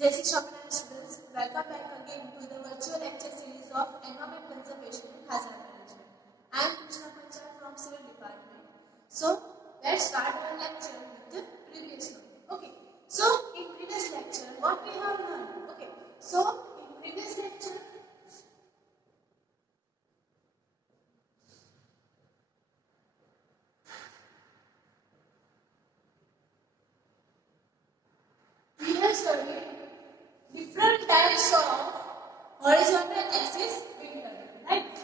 Jai Shri Swamina students, welcome back again to the virtual lecture series of Environment Conservation and Hazard Management. I am Krishna Panchal from Civil Department. So, let's start our lecture with the previous one. Okay, so in previous lecture, what we have learned? Okay, so in previous lecture, we have studied different types of horizontal axis wind turbine, right?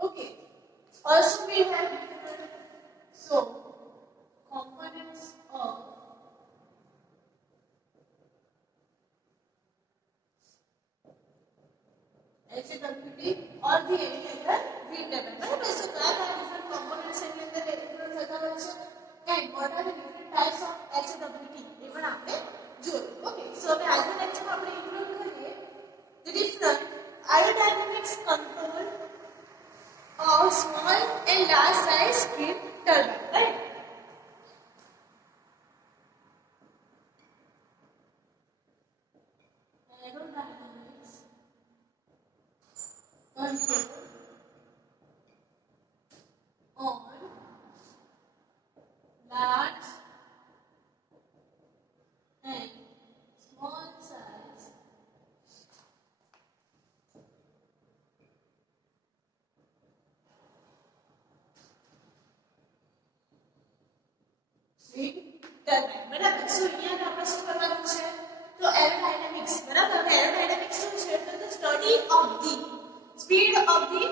Okay. Also, we have different components of HWT or the any other wind turbine. बराबर. So, क्या क्या different components हैं के अंदर include होता है बच्चों. And what are the different types of HWT? ये पण आपने जोड़ो. Okay. So, अभी आज के lecture में आपने include करेंगे the different aerodynamics control of small and large size wind turbine, right? Aerodynamics control on large and small size wind turbine. बराबर. So यहाँ આપણે શું કરવાનું છે? તો aerodynamics. બરાબર. aerodynamics શું છે? તો the study of the speed of the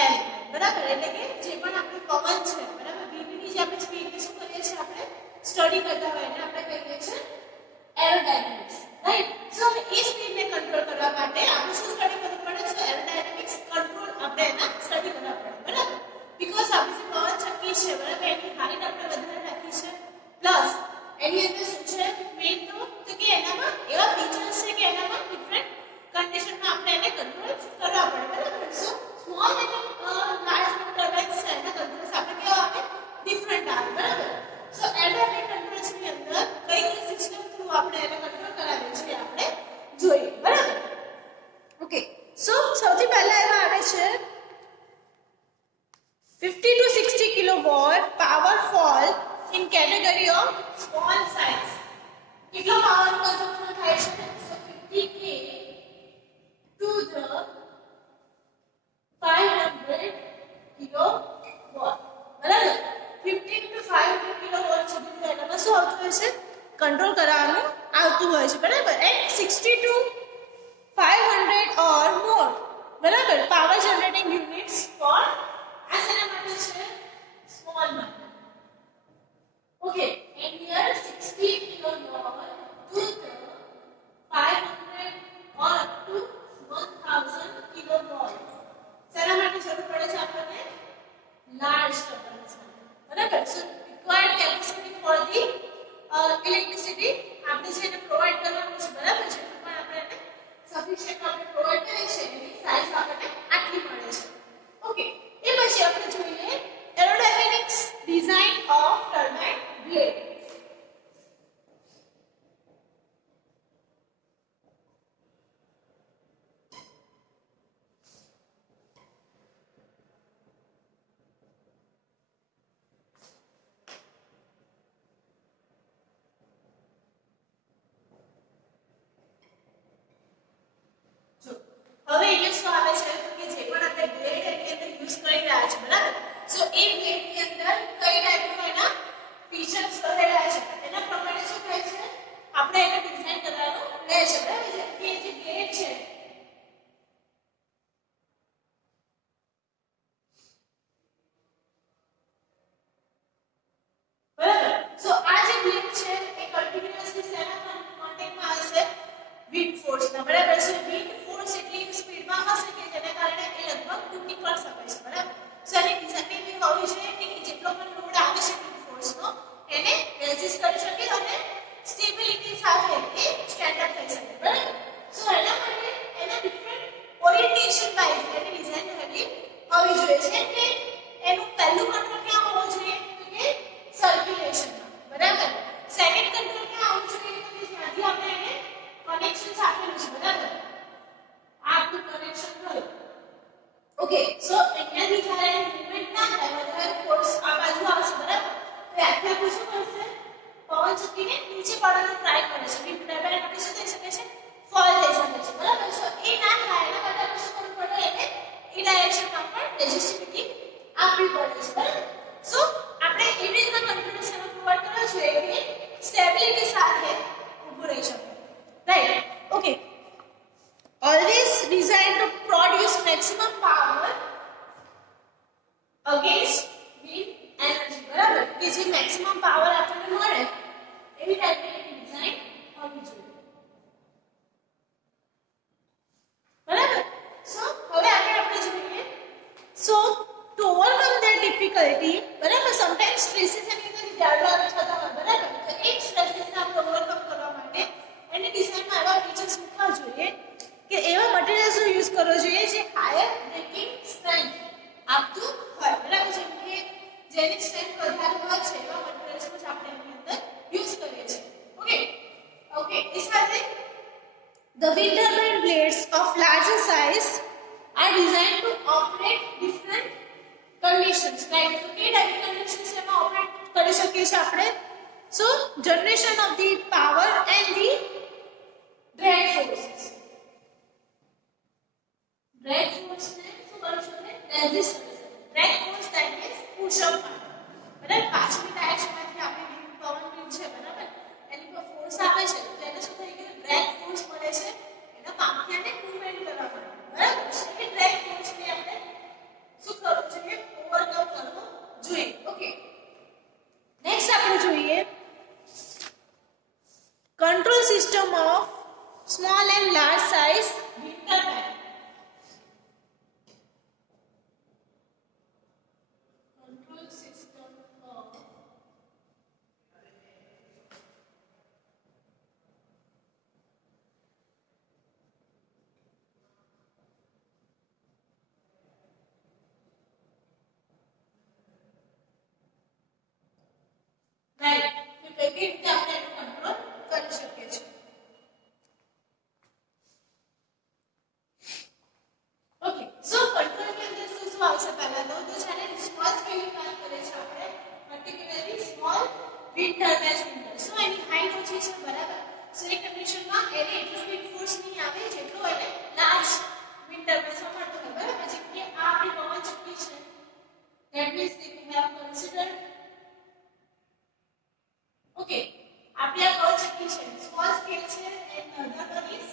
air. બરાબર. એટલે કે જે પણ આપણું પવન છે, બરાબર, વિન્ડની જે આપણે સ્પીડ ને શું કરીએ છીએ? આપણે સ્ટડી કરતા હોય એને આપણે કહીએ છીએ aerodynamics, right? So એ સ્પીડ ને કંટ્રોલ કરવા માટે આપણે શું સ્ટડી કરવું પડે છે? aerodynamics કંટ્રોલ આપણે એના સ્ટડી કરવા પડે, બરાબર. બીકોઝ આપણી જે પવન ચક્કી છે, બરાબર, એની હાઈટ આપણે વધારે રાખી છે, પ્લસ એની અંદર શું છે મેઇન તો કે એનામાં એવા ફીચર્સ છે કે એનામાં ડિફરન્ટ કન્ડિશનમાં આપણે એને કંટ્રોલ કરવા પડે, બરાબર. સો સ્મોલ અને લાર્જ ટર્બાઇન્સ છે એના કંટ્રોલ્સ આપણે કેવા આવે? ડિફરન્ટ આવે, બરાબર. સો એરોડાયનેમિક કંટ્રોલ્સ ની અંદર કઈ કઈ સિસ્ટમ થ્રુ આપણે એને કંટ્રોલ કરાવીએ છીએ આપણે જોઈએ, બરાબર. ઓકે, સો સૌથી પહેલા એમાં આવે છે 50 to 60 kilowatt power fall in category of small size. કેટલો પાવર કન્ઝમ્પશન થાય છે? So 50k to the 500 kilowatt. બરાબર. 50 to 500 kilowatt સુધી એનામાં શું આવતું હોય છે? કંટ્રોલ કરવાનું આવતું હોય છે, બરાબર. And 60 to 500 or more, બરાબર, power generating units for આ શેના માટે છે? સ્મોલ માટે. Okay, and here 60 kilowatt to the 500 or up to 1000 kilowatt. શેના માટે જરૂર પડે છે આપણને? લાર્જ ટર્બાઇન્સ માટે, બરાબર. So required capacity for the electricity આપણે જે એને પ્રોવાઈડ કરવાનું છે, બરાબર, જેટલું પણ આપણે એને સફિશિયન્ટ આપણે પ્રોવાઈડ કરીએ છીએ એની સાઈઝ આપણને આટલી મળે છે. ઓકે, એ પછી આપણે જોઈએ એરોડાયનેમિક્સ ડિઝાઇન ઓફ ટર્બાઇન બ્લેડ. હવે અહીંયા શું આવે છે જોઈએ છે કે એનું પહેલું કંટ્રોલ ક્યાં હોવો જોઈએ તો કે સર્ક્યુલેશનમાં, બરાબર. સેકન્ડ કંટ્રોલ ક્યાં આવવું જોઈએ તો કે જ્યાંથી આપણે એને કનેક્શન આપેલું છે, બરાબર. આ આપણું કનેક્શન થયું. ઓકે, સો અહીંયાથી જ્યારે મૂવમેન્ટ ના થાય વધારે ફોર્સ આ બાજુ આવશે, બરાબર. તો આટલા પર શું કરશે, પવન ચક્કીને નીચે પાડવાનો ટ્રાય કરે છે. વિન્ડ ટર્બાઇન આપણે શું થઈ શકે છે, ફોલ થઈ શકે છે, બરાબર. સો એ ના થાય એના માટે આપણે શું કરવું પડે, એને એ ડાયરેક્શનમાં પણ રેઝિસ્ટિવિટી આપવી પડે છે, બરાબર. સો આપણે એવી રીતના કન્ટિન્યુઅસ સેવા પ્રોવાઈડ કરવા જોઈએ કે સ્ટેબિલિટી સાથે ઊભું રહી શકે, right. Okay, always designed to produce maximum power against wind energy, બરાબર. કે જે મેક્સિમમ પાવર આપણને મળે એવી ટાઈપની ડિઝાઇન હોવી જોઈએ, બરાબર. સો હવે આગળ આપણે જોઈએ, સો to overcome their difficulty, બરાબર. sometimes stresses એની અંદર ડેવલપ થતા હોય, બરાબર. તો એક સ્ટ્રેસીસને આપણે ઓવરકમ કરવા માટે એની ડિઝાઇનમાં એવા ફીચર્સ મૂકવા જોઈએ કે એવા મટીરીયલ્સનો યુઝ કરવો જોઈએ જે હાયર બ્રેકિંગ સ્ટ્રેન્થ આપતું હોય, બરાબર. જેમ કે જેની સ્ટ્રેન્થ વધારે હોય છે એવા મટીરીયલ્સનો જ આપણે એની અંદર યુઝ કરીએ છીએ. Okay, okay. એ સાથે the wind turbine blades of larger size are designed to operate different conditions, right? તો કે ટાઈપ કન્ડિશન્સ એમાં ઓપરેટ કરી શકીએ છીએ આપણે. so generation of the power and the drag forces, drag force ને શું કરી શકે, રેઝિસ્ટ કરી શકે. drag force that is push up power, બરાબર. પાછળની ડાયરેક્શનમાંથી આપણે પવન વિન્ડ છે, બરાબર, એની પર ફોર્સ આવે છે તો એને શું થઈ ગયું, ડ્રેગ ફોર્સ મળે છે એના પાંખિયાને મૂવમેન્ટ કરવા માટે, બરાબર. સો એ ડ્રેગ ફોર્સને આપણે શું કરવું જોઈએ, ઓવરકમ કરવું જોઈએ. ઓકે, નેક્સ્ટ આપણે જોઈએ control system of small and large size wind turbine. Control system of right, કે કઈ રીતે આપણે એનો કંટ્રોલ કરી શકીએ છીએ. ઓકે, સો કંટ્રોલની અંદર શું શું આવશે પહેલા તો જ્યારે સ્મોલ સ્કેલની વાત કરીએ છીએ આપણે, પર્ટિક્યુલરલી સ્મોલ વિન્ડ ટર્બાઇન્સ ની અંદર. સો એની હાઈટ ઓછી છે, બરાબર. સો એ કન્ડિશનમાં એને એટલો વિન્ડ ફોર્સ નહીં આવે જેટલો એને લાર્જ વિન્ડ ટર્બાઇન્સમાં મળતો હોય, બરાબર. જેમ કે આ આપણી પવન ચક્કી છે, that means we have considered, okay, આપણે આ પવન ચક્કી છે, સ્મોલ સ્કેલ છે, એન્ડ અધર વન ઇઝ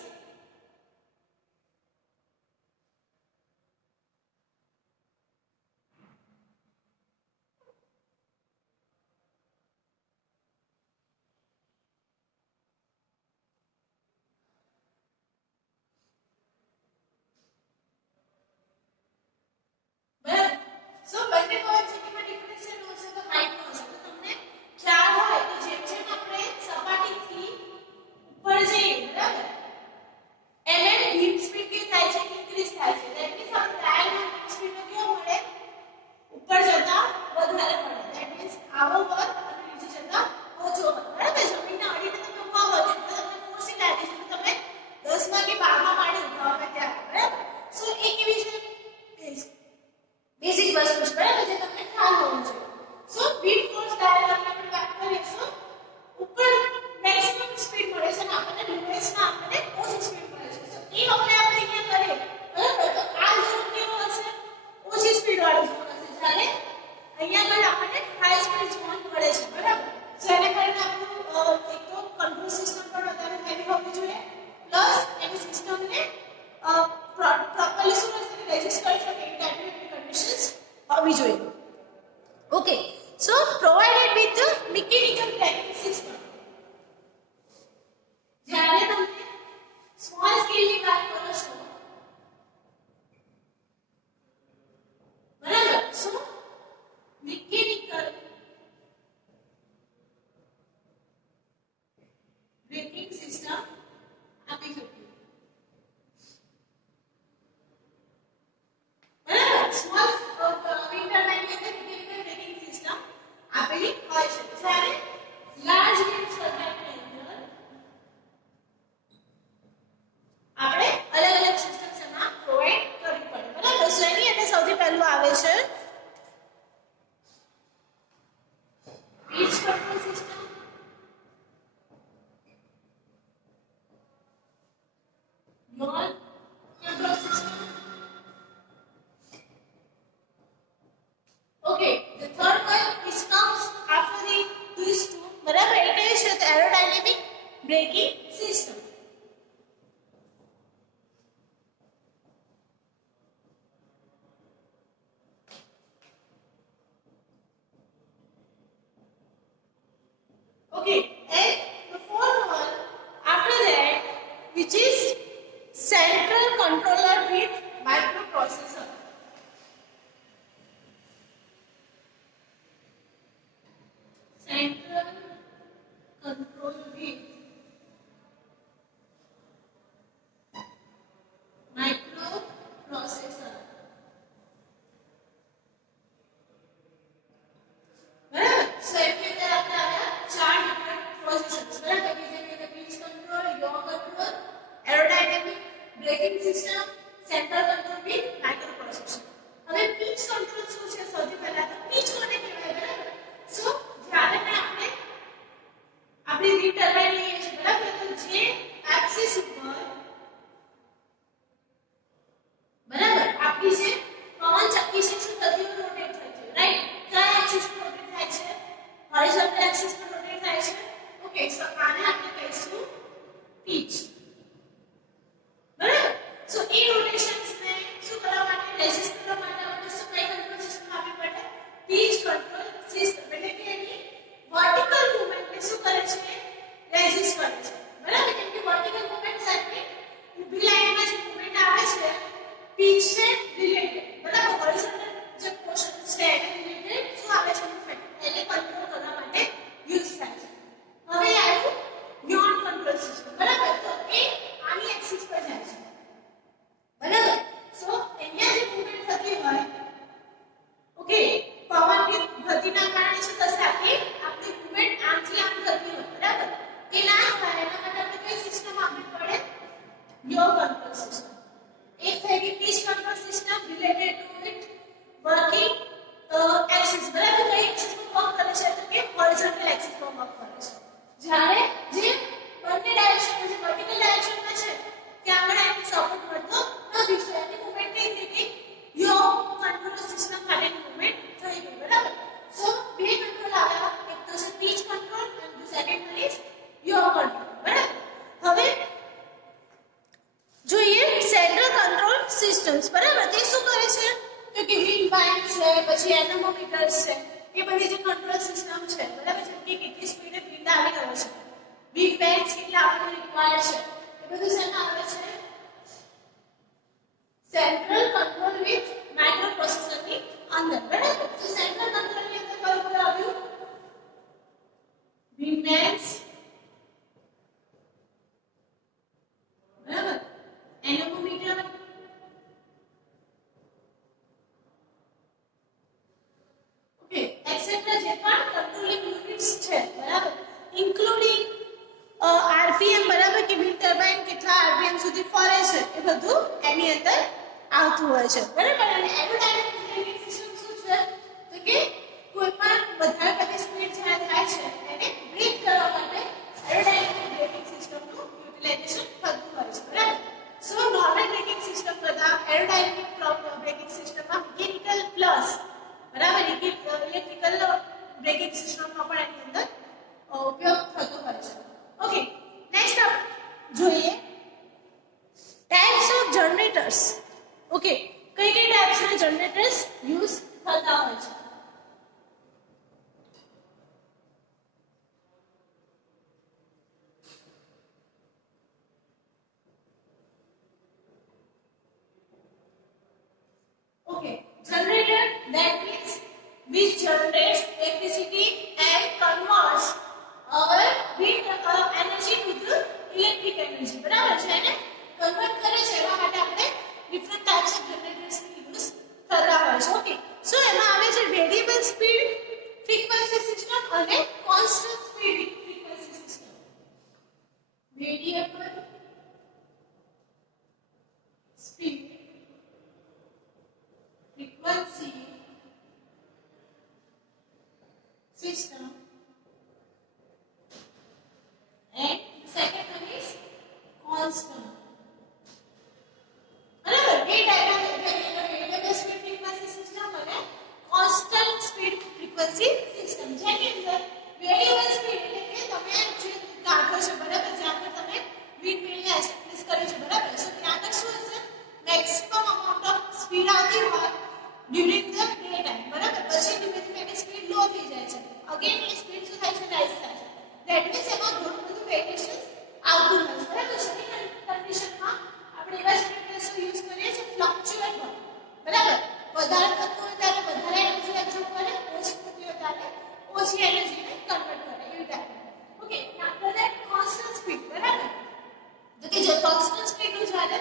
બરાબર. સો બંને પવન ચક્કીમાં ડિફરન્સ એનો હશે તો હાઈટનો હશે. તો તમને ખ્યાલ હોય કે જેમ જેમ આપણે સપાટીથી ઉપર જઈએ, બરાબર, એમ એમ વિન્ડ સ્પીડ કે થાય છે, ઇન્ક્રીઝ થાય છે. ધેટ મીન્સ આપણે ડાયરેક્ટ વિન્ડ સ્પીડનો કેવો મળે, ઉપર જતા વધારે મળે. ધેટ મીન્સ આવો હોય અને નીચે જતા ઓછો હોય, બરાબર. જમીનને અડીને તમે ઉભા હો એટલે તમને ફોર્સ લાગે છે કે તમે 10માં કે 12માં માળે ઉભા હોય ત્યારે, બરાબર. સો એ કેવી છે, બેઝિક વસ્તુ છે, બરાબર, જે તમને ખ્યાલ હોવો જોઈએ. સો વિન્ડ ફોર્સ ડાયગ્રામની આપણે વાત કરીએ તો ઉપર મેક્સિમમ સ્પીડ મળે છે અને આપણને લોએસ્ટમાં આપણને ઓછી સ્પીડ મળે છે. સો એ આપણે અહીંયા કરીએ, બરાબર, તો આ ઝોન કેવો હશે, ઓછી સ્પીડ વાળો ઝોન હશે, જ્યારે અહીંયા આગળ આપણને હાઈ સ્પીડ ઝોન મળે છે, બરાબર. સો એને કારણે આપણું એક તો કંટ્રોલ સિસ્ટમ પણ વધારે હેવી હોવી જોઈએ, પ્લસ એની સિસ્ટમને પ્રોપરલી શું રેઝિસ્ટ કરી શકે એ ટાઈપની કન્ડિશન્સ હોવી જોઈએ. Okay, so provided with mechanical braking system. જ્યારે તમે સ્મોલ સ્કેલની વાત કરો છો, બરાબર, સો મિકેનિકલ બ્રેકિંગ સિસ્ટમ આપી શકીએ, બરાબર. Small central controller with micro processor. Central control with micro processor. બરાબર. સો એની અંદર આપણે આવ્યા ચાર ડિફરન્ટ પોઝિશન્સ. બરાબર. કે જેમ કે પિચ કંટ્રોલ, યો control, aerodynamic, braking system, central control with micro processor. હવે પિચ કંટ્રોલ શું છે? સૌથી પહેલા તો પિચ કોને કહેવાય? બરાબર. સો જ્યારે પણ આપણે આપણી વિન્ડ ટર્બાઇન લઈએ છીએ, બરાબર, તો જે એક્સિસ ઉપર બરાબર આપણી જે પવન ચક્કી છે શું થતી હોય? રોટેટ થાય છે, રાઈટ? કયા એક્સિસ પર રોટેટ થાય છે? હોરિઝોન્ટલ એક્સિસ પર રોટેટ થાય છે. ઓકે, સો આને આપણે કહીશું પિચ. બરાબર. સો એ રોટેશન્સ ને શું કરવા માટે, રેઝિસ્ટ કરવા માટે આપણે શું કઈ કંટ્રોલ સિસ્ટમ આપવી પડે? Pitch control system. એટલે કે એની વર્ટિકલ મૂવમેન્ટ ને શું કરે છે? રેઝિસ્ટ કરે છે. બરાબર. કેમ કે વર્ટિકલ મૂવમેન્ટ સાથે ઊભી લાઈનમાં જે મૂવમેન્ટ આવે છે પિચ ને રિલેટેડ, બરાબર, હોરિઝોન્ટલ જે પોર્શન છે એને રિલેટેડ શું આવે છે? મૂવમેન્ટ એને કંટ્રોલ કરવા માટે યુઝ થાય છે. હવે આવ્યું યોન કંટ્રોલ સિસ્ટમ. બરાબર. તો એ આની એક્સિસ પર જાય છે. બરાબર. સો અહીંયા જે મૂવમેન્ટ થતી હોય, ઓકે, પવનની ગતિના કારણે શું થશે? આપણી મૂવમેન્ટ આમથી આમ થતી હોય, બરાબર, એ ના થાય એના માટે આપણે કઈ સિસ્ટમ આપવી પડે? યો કંટ્રોલ સિસ્ટમ. એક થઈ ગઈ pitch control system related to it working axis. બરાબર. કઈ એક્સિસ પર વર્ક કરે છે? તો કે હોરિઝોન્ટલ એક્સિસ પર વર્ક કરે છે. જ્યારે જે બંને ડાયરેક્શન જે વર્ટિકલ ડાયરેક્શનમાં છે ત્યાં આગળ એની સપોર્ટ મળતો નથી. સો એની મૂવમેન્ટ કઈ થઈ ગઈ? યો કંટ્રોલ સિસ્ટમ ખાતેની મૂવમેન્ટ થઈ ગઈ. બરાબર. સો બે કંટ્રોલ આવ્યા. એક તો છે પિચ કંટ્રોલ અને ધ સેકન્ડ વન ઇઝ યો કંટ્રોલ. બરાબર. હવે જોઈએ સેન્ટ્રલ કંટ્રોલ સિસ્ટમ્સ. બરાબર. તે શું કરે છે? તો કે વિન્ડ વાઇન છે, પછી એનેમોમીટર્સ છે, એ બધી જે કંટ્રોલ સિસ્ટમ છે, બરાબર, જેમ કે કેટલી સ્પીડે વિન્ડ આવી રહ્યો છે, વિન્ડ બેન્ડ્સ કેટલા આપણને રિક્વાયર્ડ છે, એ બધું શેમાં આવે છે? Central control with micro processor ની અંદર. બરાબર. તો સેન્ટ્રલ કંટ્રોલ ની અંદર કયું કયું આવ્યું? વિન્ડ બેન્ડ્સ, બરાબર, એનેમોમીટર, ઓકે, એટસેટ્રા જે પણ કંટ્રોલિંગ યુનિટ્સ છે, બરાબર, ઇન્ક્લુડિંગ આરપીએમ, બરાબર, કે વિન્ડ ટર્બાઇન કેટલા આરપીએમ સુધી ફરે છે એ બધું એની અંદર આવતું હોય છે. બરાબર. અને એરોડાયનેમિક બ્રેકિંગ સિસ્ટમ શું છે? તો કે કોઈ પણ વધારે પડતી સ્પીડ જ્યાં થાય છે એને બ્રેક કરવા માટે એરોડાયનેમિક બ્રેકિંગ સિસ્ટમનું યુટિલાઇઝેશન થતું હોય છે. બરાબર. સો નોર્મલ બ્રેકિંગ સિસ્ટમ કરતા એરોડાયનેમિક બ્રેકિંગ સિસ્ટમમાં મિકેનિકલ પ્લસ, બરાબર, ઇલેક્ટ્રિકલ બ્રેકિંગ સિસ્ટમનો પણ એની અંદર ઉપયોગ થતો હોય છે. ઓકે, નેક્સ્ટ આપણે જોઈએ ટાઇપ્સ ઓફ જનરેટર્સ. ઓકે, કઈ કઈ ટાઇપ્સના જનરેટર્સ યુઝ થતા હોય છે? Okay, generator, that means which generates electricity and converts our wind energy to the electric energy. બરાબર છે ને? કન્વર્ટ કરે છે. એના માટે આપણે ડિફરન્ટ ટાઇપ્સ ઓફ જનરેટર્સ ની યુઝ કરતા હોય છે. ઓકે, સો એમાં આવે છે વેરિએબલ સ્પીડ ફ્રીક્વન્સી સિસ્ટમ અને constant speed frequency system. Variable speed frequency system and second one is constant. બરાબર. બે ટાઈપના વેરિએબલ સ્પીડ ફ્રીક્વન્સી સિસ્ટમ અને કોન્સ્ટન્ટ સ્પીડ ફ્રીક્વન્સી સિસ્ટમ. જેની અંદર વેરિએબલ સ્પીડ એટલે કે તમે જે કાઢો છો, બરાબર, જ્યાં પર તમે વિન્ડ મિલને એસ્ટાબ્લિશ કરી છે, બરાબર, સો ત્યાં પર શું હશે? મેક્સિમમ અમાઉન્ટ ઓફ સ્પીડ આવતી હોય ડ્યુરિંગ ધ ડે ટાઈમ. બરાબર. પછી ધીમે ધીમે એની સ્પીડ લો થઈ જાય છે. અગેન એ સ્પીડ શું થાય છે? રાઇઝ થાય છે. ધેટ મીન્સ એમાં ઘણું બધું વેરિએશન આવતું હોય છે. બરાબર. સેકન્ડ કન્ડિશનમાં આપણે એવા યુઝ કરીએ છીએ ફ્લક્ચ્યુએટ હોય બરાબર વધારે થતું હોય ત્યારે વધારે એનર્જી એબ્સોર્બ કરે ઓછી થતી હોય ત્યારે ઓછી એનર્જીને કન્વર્ટ કરે એવી type okay after that constant speed બરાબર તો કે જો કોન્સ્ટન્ટ સ્પીડ નું જ્યારે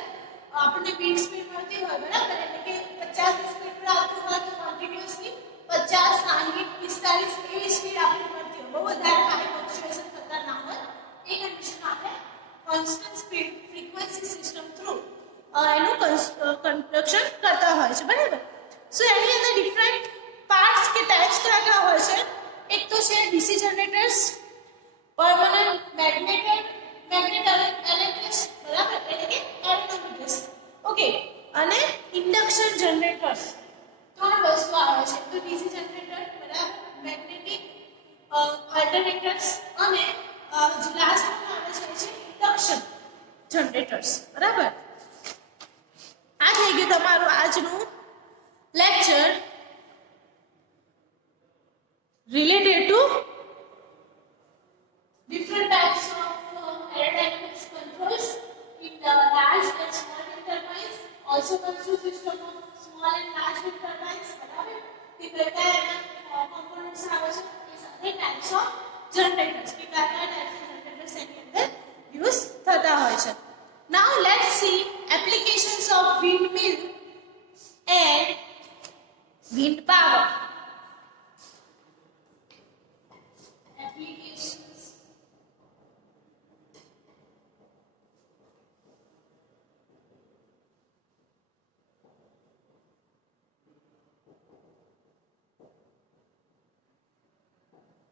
આપણને વિન્ડ સ્પીડ મળતી હોય બરાબર એટલે કે 50 ની સ્પીડ પર આવતું હોય તો કન્ટિન્યુઅસલી 50 60 45 એવી સ્પીડ આપણને મળતી હોય બહુ વધારે હાઈ ફ્લક્ચ્યુએશન થતા ના હોય એ કન્ડિશનમાં આપણે constant speed frequency system through એનું કન્સ્ટ્રક્શન કરતા હોય છે બરાબર સો એની અંદર ડિફરન્ટ પાર્ટ્સ કે ટાઇપ્સ કયા હોય છે એક તો છે ડીસી જનરેટર્સ પરમનન્ટ મેગ્નેટોઇલેક્ટ્રિક્સ બરાબર એટલે કે એરોમેગ્નેટિક્સ ઓકે અને ઇન્ડક્શન જનરેટર્સ ત્રણ વસ્તુ આવે છે તો ડીસી જનરેટર બરાબર મેગ્નેટિક અલ્ટરનેટર્સ અને જે લાસ્ટ આવે છે ઇન્ડક્શન જનરેટર્સ બરાબર આ થઈ ગયું તમારું આજનું lecture related to different types of aerodynamics controls in the large and small wind turbines also control system of small and large wind turbines બરાબર તે કયા એના components આવે છે એ સાથે types of generators કે કયા types of generators એની અંદર યુઝ થતા હોય છે now let's see applications of windmill and wind power applications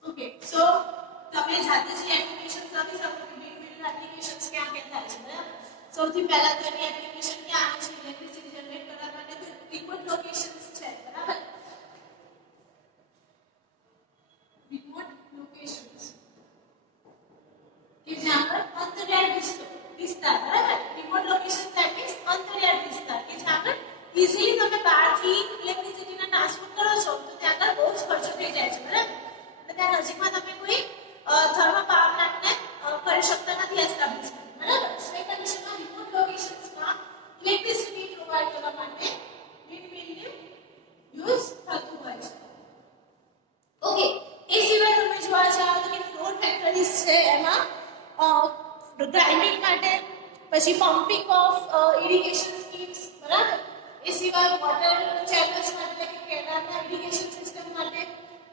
okay so તમે જાતે જ એપ્લિકેશન લખી શકો કે windmill એપ્લિકેશન્સ ક્યાં ક્યાં થાય છે બરાબર સૌથી પહેલા તો એની એપ્લિકેશન ક્યાં આવે છે ઇલેક્ટ્રિસિટી જનરેટ કરવા માટે તો રિમોટ લોકેશન્સ છે બરાબર રિમોટ લોકેશન્સ કે જ્યાં પર અંતરિયાળ વિસ્તાર બરાબર રિમોટ લોકેશન ધેટ મીન્સ અંતરિયાળ વિસ્તાર કે જ્યાં પર ઈઝીલી તમે બહારથી ઇલેક્ટ્રિસિટીને ટ્રાન્સફર કરો છો તો ત્યાં આગળ બહુ જ ખર્ચો થઈ જાય છે બરાબર એટલે ત્યાં નજીકમાં તમે કોઈ થર્મલ પાવર પ્લાન્ટને કરી શકતા નથી એસ્ટાબ્લિશ બરાબર સો એ કન્ડિશનમાં રિમોટ લોકેશન્સમાં ઇલેક્ટ્રિસિટી પ્રોવાઇડ કરવા માટે વિન્ડમિલને યુઝ થતું હોય છે ઓકે એ સિવાય તમે જોવા જાઓ તો કે ફ્લોર ફેક્ટરીઝ છે એમાં ગ્રાઇન્ડિંગ માટે પછી પમ્પિંગ ઓફ ઇરિગેશન સ્કીમ્સ બરાબર એ સિવાય વોટર ચેનલ્સ માટે એટલે કે કેનાલના ઇરિગેશન સિસ્ટમ માટે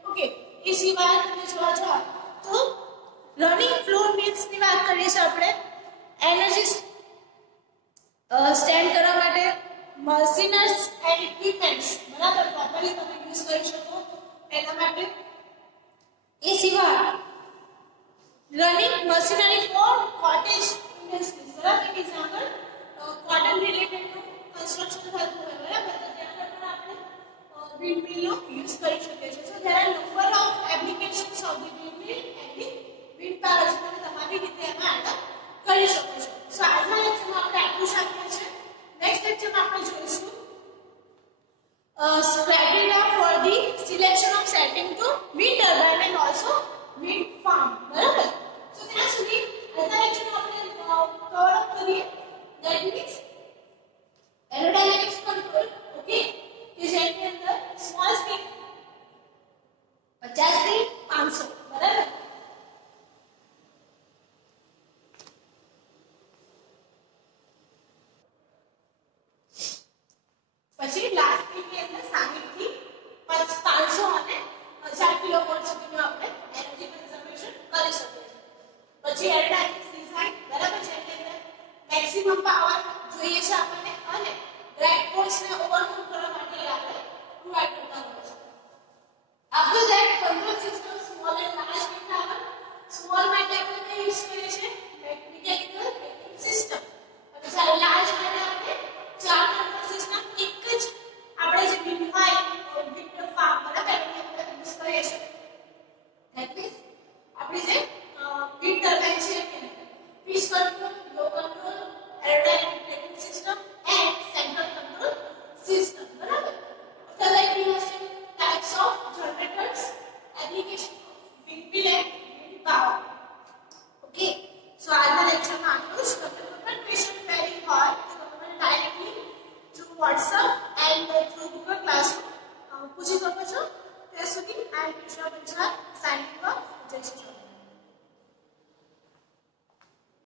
ઓકે એ સિવાય તમે જોવા જાઓ તો રનિંગ ફ્લોર મિલ્સની વાત કરીએ છીએ આપણે એનર્જી સ્ટેન્ડ કરવા માટે મશીનર્સ એન્ડ ઇક્વિપમેન્ટ્સ બરાબર પ્રોપરલી તમે યુઝ કરી શકો એના માટે એ સિવાય running machinery for cottage industries બરાબર કે જ્યાં આગળ કોટન રિલેટેડનું કન્સ્ટ્રક્શન થતું હોય બરાબર તો ત્યાં આગળ પણ આપણે windmill યુઝ કરી શકીએ છીએ સો there are number of applications of the windmill and the wind power તમે તમારી રીતે એમાં એડ કરી શકો છો સો આજના લેક્ચરમાં આપણે આટલું જ આપીએ છીએ નેક્સ્ટ લેક્ચરમાં આપણે જોઈશું criteria for the selection of setting to wind turbine and also wind farm બરાબર સો ત્યાં સુધી આજના લેક્ચરમાં આપણે કવર અપ કરીએ that means aerodynamics control okay કે જેની અંદર સ્મોલ સ્પીડ 50 થી 500 બરાબર WhatsApp and through Google classroom પૂછી શકો છો. ત્યાં સુધી આઈ એમ કૃષ્ણા પંચાલ સાઇનિંગ ઓફ. જય શ્રી કૃષ્ણ.